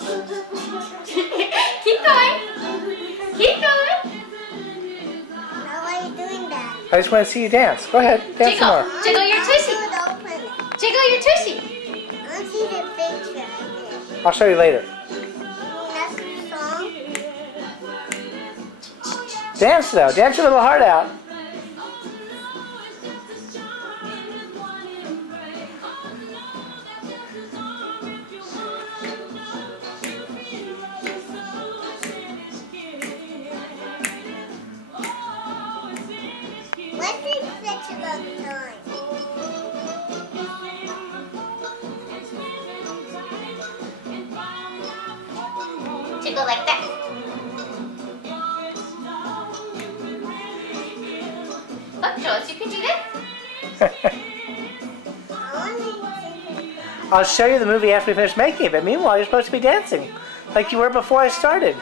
Keep going. Keep going. How are you doing that? I just want to see you dance. Go ahead, dance some more. Jiggle your tushy. Open it. Jiggle your tushy. I want to see the picture. I'll show you later. That's the song. Dance though. Dance your little heart out. Let's take pictures all the time. Jiggle like that. Look, Jules, you can do this. I'll show you the movie after we finish making it, but meanwhile you're supposed to be dancing like you were before I started.